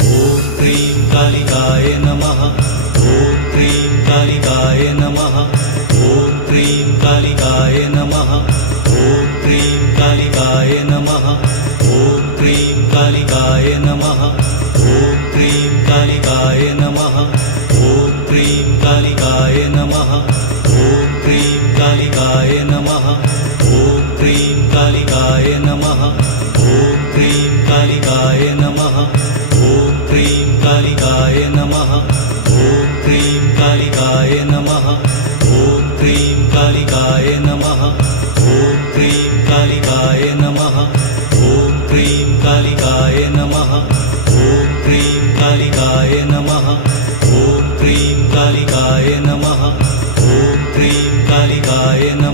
ॐ cream कालिकाय नमः। ॐ cream कालिकाय नमः। ॐ cream कालिकाय नमः। ॐ क्रीं कालिकाय नमः। ॐ क्रीं कालिकाय नमः। ॐ क्रीं कालिकाय नमः। ॐ क्रीं कालिकाय नमः। ॐ क्रीं कालिकाय नमः। ॐ क्रीं कालिकाय नमः। ॐ क्रीं कालिकाय नमः। ॐ क्रीं कालिकाय नमः। ॐ क्रीं कालिकाय नमः। ॐ क्रीं कालिकाय नमः। ॐ क्रीं कालिकाय नमः। ॐ क्रीं कालिकाय नमः। ॐ क्रीं कालिकाय नमः। ॐ क्रीं कालिकाय नमः। ॐ क्रीं कालिकाय नमः।